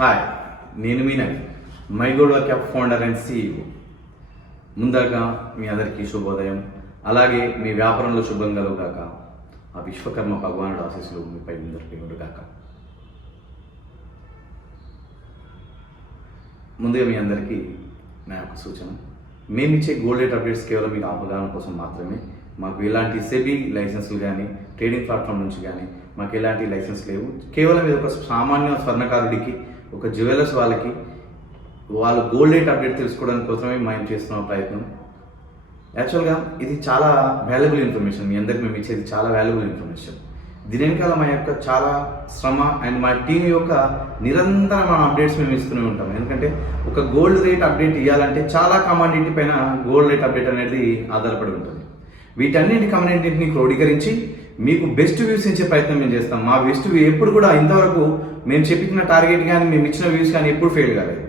Hi నేను మీనక్ మైగోడ్ క్యాప్ ఫౌండర్ అండ్ సిఇఓ ముందరగా మీ అందరికీ శుభోదయం. అలాగే మీ వ్యాపారంలో శుభం కలుగుగాక. ఆ విశ్వకర్మ భగవానుడు ఆశీస్సులు మీపై అందరికీ ఉండుగాక. ముందుగా మీ అందరికీ నా యొక్క సూచన. మేము ఇచ్చే గోల్డ్ రేట్ అప్డేట్స్ కేవలం మీకు అవగాహన కోసం మాత్రమే. మాకు ఎలాంటి సెబీ లైసెన్సులు కానీ ట్రేడింగ్ ప్లాట్ఫామ్ నుంచి కానీ మాకు ఎలాంటి లైసెన్స్ లేవు. కేవలం ఇది ఒక సామాన్య స్వర్ణకారుడికి ఒక జ్యువెలర్స్ వాళ్ళకి వాళ్ళు గోల్డ్ రేట్ అప్డేట్ తెలుసుకోవడానికి కోసమే మేము చేస్తున్న ప్రయత్నం. యాక్చువల్గా ఇది చాలా వాల్యుబుల్ ఇన్ఫర్మేషన్. మీ అందరికి మేము ఇచ్చేది చాలా వాల్యుబుల్ ఇన్ఫర్మేషన్. దీని వెనకాల మా యొక్క చాలా శ్రమ అండ్ మా టీం యొక్క నిరంతరం మన అప్డేట్స్ మేము ఇస్తూనే ఉంటాం. ఎందుకంటే ఒక గోల్డ్ రేట్ అప్డేట్ ఇవ్వాలంటే చాలా కమాడిటీ పైన గోల్డ్ రేట్ అప్డేట్ అనేది ఆధారపడి ఉంటుంది. వీటన్నింటి కమ్యూనిటీని క్రోడీకరించి మీకు బెస్ట్ వ్యూస్ ఇచ్చే ప్రయత్నం మేము చేస్తాం. మా బెస్ట్ వ్యూ ఎప్పుడు కూడా ఇంతవరకు మేము చెప్పిన టార్గెట్ కానీ మేము ఇచ్చిన వ్యూస్ కానీ ఎప్పుడు ఫెయిల్ కాలేదు.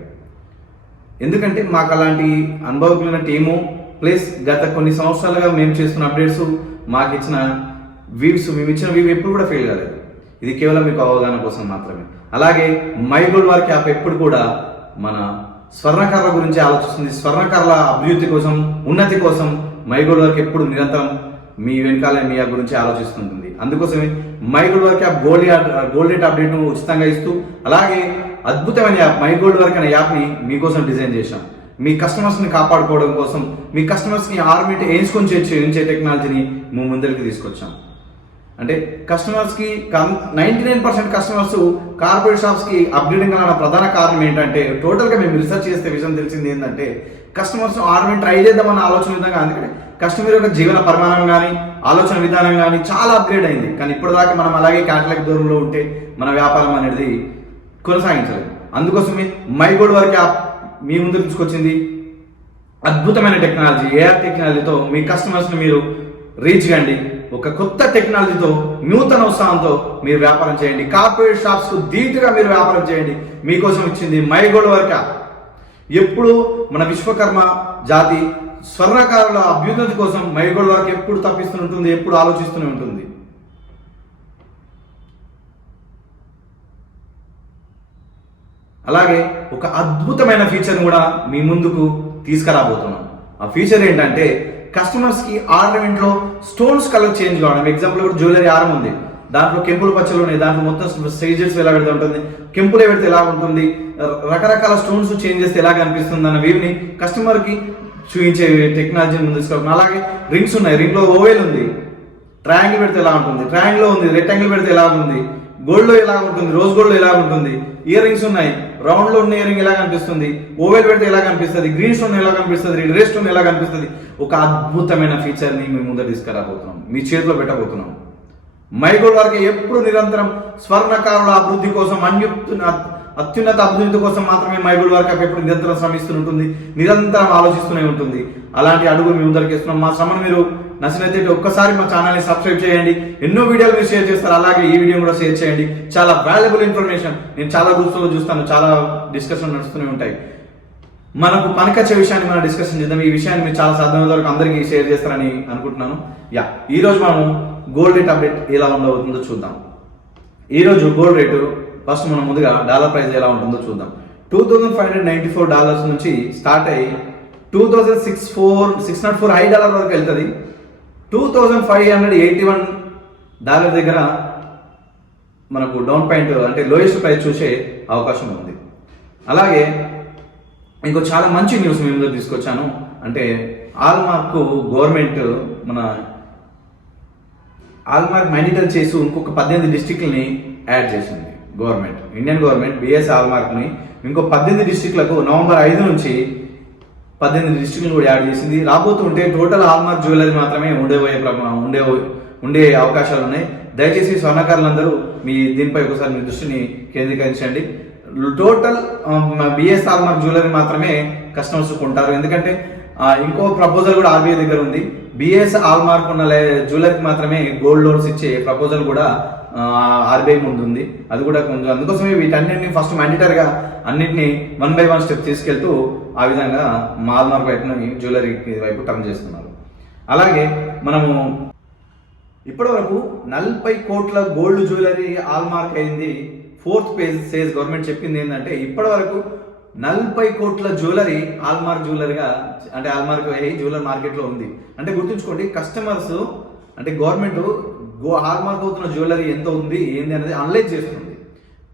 ఎందుకంటే మాకు అలాంటి అనుభవజ్ఞుల టీము ప్లస్ గత కొన్ని సంవత్సరాలుగా మేము చేస్తున్న అప్డేట్స్ మాకు ఇచ్చిన వ్యూస్ మేము ఇచ్చిన వ్యూ ఎప్పుడు కూడా ఫెయిల్ కాలేదు. ఇది కేవలం మీకు అవగాహన కోసం మాత్రమే. అలాగే మైగోల్డ్ వారికి యాప్ ఎప్పుడు కూడా మన స్వర్ణకారుల గురించి ఆలోచిస్తుంది. స్వర్ణకారుల అభివృద్ధి కోసం ఉన్నతి కోసం మైగోల్డ్ వర్క్ ఎప్పుడు నిరంతరం మీ వెనకాల మీ గురించి ఆలోచిస్తుంటుంది. అందుకోసమే MyGold work app gold gold rate అప్డేట్ను ఉచితంగా ఇస్తూ అలాగే అద్భుతమైన యాప్ మై గోల్డ్ వర్క్ అనే యాప్ని మీకోసం డిజైన్ చేశాం. మీ కస్టమర్స్ని కాపాడుకోవడం కోసం మీ కస్టమర్స్ని ఆర్మీట్ వేయించుకొని చేర్చే ఎంచే టెక్నాలజీని మేము ముందరికి తీసుకొచ్చాం. అంటే కస్టమర్స్కి ninety nine percent customers corporate షాప్స్కి upgrading అన్న ప్రధాన కారణం ఏంటంటే టోటల్గా మేము రీసెర్చ్ చేస్తే విషయం తెలిసింది ఏంటంటే కస్టమర్స్ ఆర్మీ ట్రై చేద్దామన్న ఆలోచన విధంగా అందుకనే కస్టమర్ యొక్క జీవన పరిమాణం కానీ ఆలోచన విధానం కానీ చాలా అప్గ్రేడ్ అయింది. కానీ ఇప్పటిదాకా మనం అలాగే క్యాటలాగ్ దూరంలో ఉంటే మన వ్యాపారం అనేది కొనసాగించలేదు. అందుకోసమే మై గోల్డ్ వరకు యాప్ మీ ముందు తీసుకొచ్చింది. అద్భుతమైన టెక్నాలజీ ఏఆర్ టెక్నాలజీతో మీ కస్టమర్స్ని మీరు రీచ్ కండి. ఒక కొత్త టెక్నాలజీతో నూతన ఉత్సాహంతో మీరు వ్యాపారం చేయండి. కార్పొరేట్ షాప్స్ ధీటుగా మీరు వ్యాపారం చేయండి. మీకోసం ఇచ్చింది మై గోల్డ్ వర్క ఎప్పుడు మన విశ్వకర్మ జాతి స్వర్ణకారుల అభ్యున్నతి కోసం మై గోల్డ్ వర్క్ ఎప్పుడు తప్పిస్తూనే ఉంటుంది ఎప్పుడు ఆలోచిస్తూనే ఉంటుంది. అలాగే ఒక అద్భుతమైన ఫీచర్ని కూడా మీ ముందుకు తీసుకురాబోతున్నాం. ఆ ఫీచర్ ఏంటంటే కస్టమర్స్కి ఆర్నమెంట్లో స్టోన్స్ కలర్ చేంజ్ కావడం ఎగ్జాంపుల్ ఇప్పుడు జ్యువెలరీ ఆరం ఉంది. దాంట్లో కెంపులు పచ్చలు ఉన్నాయి. దాంట్లో మొత్తం స్టేజెస్ ఎలా పెడితే ఉంటుంది? కెంపులే పెడితే ఎలా ఉంటుంది? రకరకాల స్టోన్స్ చేంజ్ చేస్తే ఎలా కనిపిస్తుంది అన్న వీరిని కస్టమర్కి చూపించే టెక్నాలజీని ముందు తీసుకురావడం. అలాగే రింగ్స్ ఉన్నాయి. రింగ్లో ఓవెల్ ఉంది. ట్రయాంగిల్ పెడితే ఎలా ఉంటుంది? ట్రయాంగిల్ ఉంది. రెక్టాంగిల్ పెడితే ఎలా ఉంది గోల్డ్లో ఎలా ఉంటుంది? రోజ్ గోల్డ్లో ఎలా ఉంటుంది? ఇయర్ రింగ్స్ ఉన్నాయి. రౌండ్లో ఉన్న ఇయర్ రింగ్ ఎలా కనిపిస్తుంది? ఓవెల్ పెడితే ఎలా కనిపిస్తుంది? గ్రీన్ స్టోన్ ఎలా కనిపిస్తుంది? రెడ్ స్టోన్ ఎలా కనిపిస్తుంది? ఒక అద్భుతమైన ఫీచర్ని మేము ముందర తీసుకురాబోతున్నాం. మీ చేతిలో పెట్టబోతున్నాం. మైగోల్ వారికి ఎప్పుడు నిరంతరం స్వర్ణకారుల అభివృద్ధి కోసం అన్యుక్తున్న అత్యున్నత అభివృద్ధి కోసం మాత్రమే మైబుల్ వర్క్ ఎప్పుడు నిరంతరం శ్రమిస్తుంటుంది నిరంతరం ఆలోచిస్తూనే ఉంటుంది. అలాంటి అడుగు మేము ముందరికి ఇస్తున్నాం మా శ్రమను మీరు నచ్చినట్లయితే ఒక్కసారి మా ఛానల్ని సబ్స్క్రైబ్ చేయండి. ఎన్నో వీడియోలు మీరు షేర్ చేస్తారు. అలాగే ఈ వీడియో కూడా షేర్ చేయండి. చాలా వాల్యుబుల్ ఇన్ఫర్మేషన్ నేను చాలా గ్రూప్స్లో చూస్తాను. చాలా డిస్కషన్ నడుస్తూనే ఉంటాయి. మనకు పనికొచ్చే విషయాన్ని మనం డిస్కషన్ చేద్దాం. ఈ విషయాన్ని మీరు చాలా సాధ్యమైన వరకు అందరికీ షేర్ చేస్తారని అనుకుంటున్నాను. యా ఈ రోజు మనం గోల్డ్ రేట్ అప్డేట్ ఎలా ఉండబోతుందో చూద్దాం. ఈ రోజు గోల్డ్ రేటు ఫస్ట్ మనం ముందుగా డాలర్ ప్రైస్ ఎలా ఉంటుందో చూద్దాం. Two thousand five hundred ninety four dollars నుంచి స్టార్ట్ అయ్యి two thousand six four six naught four high dollar వరకు వెళ్తుంది. Two thousand five hundred eighty one dollar దగ్గర మనకు డౌన్ పాయింట్ అంటే లోయెస్ట్ ప్రైస్ చూసే అవకాశం ఉంది. అలాగే ఇంకో చాలా మంచి న్యూస్ మేము తీసుకొచ్చాను. అంటే ఆల్మార్క్ గవర్నమెంట్ మన ఆల్మార్క్ మైనిటర్ చేసి ఇంకొక పద్దెనిమిది డిస్టిక్లని యాడ్ చేసింది government Indian government B S ఆల్మార్క్ని ఇంకో పద్దెనిమిది డిస్టిక్లకు నవంబర్ ఐదు నుంచి పద్దెనిమిది డిస్ట్రిక్ట్లు కూడా యాడ్ చేసింది. రాబోతుంటే టోటల్ హాల్మార్క్ జ్యువెలరీ మాత్రమే ఉండేపోయే ప్రమా- ఉండే ఉండే అవకాశాలు ఉన్నాయి. దయచేసి స్వర్ణకారులందరూ మీ దీనిపై ఒకసారి మీ దృష్టిని కేంద్రీకరించండి. Total B S hallmark jewellery మాత్రమే కస్టమర్స్ కొంటారు. ఎందుకంటే ఇంకో ప్రపోజల్ కూడా ఆర్బీఐ దగ్గర ఉంది. బిఎస్ హాల్మార్క్ ఉన్న జ్యువెలరీకి మాత్రమే గోల్డ్ లోన్స్ ఇచ్చే ప్రపోజల్ కూడా ఆర్బీఐ ముందు ఉంది. అది కూడా కొంచెం అందుకోసమే వీటన్నింటిని ఫస్ట్ మ్యాండేటరీగా అన్నింటినీ వన్ బై వన్ స్టెప్ తీసుకెళ్తూ ఆ విధంగా మాల్మార్క్ వైపుని జ్యువెలరీ వైపు టర్న్ చేస్తున్నారు. అలాగే మనము ఇప్పటి వరకు నలభై కోట్ల గోల్డ్ జ్యువెలరీ ఆల్మార్క్ అయింది ఫోర్త్ పేజ్ సేజ్ గవర్నమెంట్ చెప్పింది ఏంటంటే ఇప్పటి వరకు నలభై కోట్ల జ్యువెలరీ ఆల్మార్క్ జ్యువెలరీగా అంటే ఆల్మార్క్ అయ్యి జ్యువెలరీ మార్కెట్లో ఉంది. అంటే గుర్తుంచుకోండి కస్టమర్స్ అంటే గవర్నమెంట్ గో హాల్మార్క్ అవుతున్న జ్యువెలరీ ఎంత ఉంది ఏంది అనేది అనలైజ్ చేస్తుంది.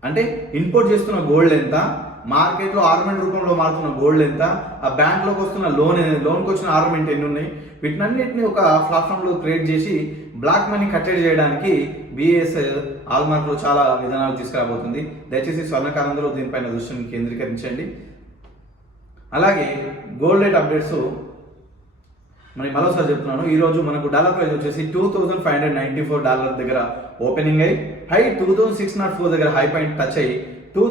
అంటే ఇంపోర్ట్ చేస్తున్న గోల్డ్ ఎంత మార్కెట్లో ఆర్మెంట్ రూపంలో మారుతున్న గోల్డ్ ఎంత? ఆ బ్యాంక్లోకి వస్తున్న లోన్ లోన్కి వచ్చిన ఆర్మెంట్ ఎన్ని ఉన్నాయి వీటినన్నిటిని ఒక ప్లాట్ఫామ్లో క్రియేట్ చేసి బ్లాక్ మనీ కట్టడి చేయడానికి బిఎస్ ఆల్మార్క్లో చాలా విధానాలు తీసుకురాబోతుంది. దయచేసి స్వర్ణకాలంలో దీనిపైన దృష్టిని కేంద్రీకరించండి. అలాగే గోల్డ్ రేట్ అప్డేట్స్ మరి మరోసారి చెప్తున్నాను. ఈ రోజు మనకు డాలర్ ప్రైస్ వచ్చేసి two thousand five hundred ninety four dollar దగ్గర ఓపెనింగ్ అయ్యి high two thousand six naught four దగ్గర హై పాయింట్ టచ్ అయ్యి టూ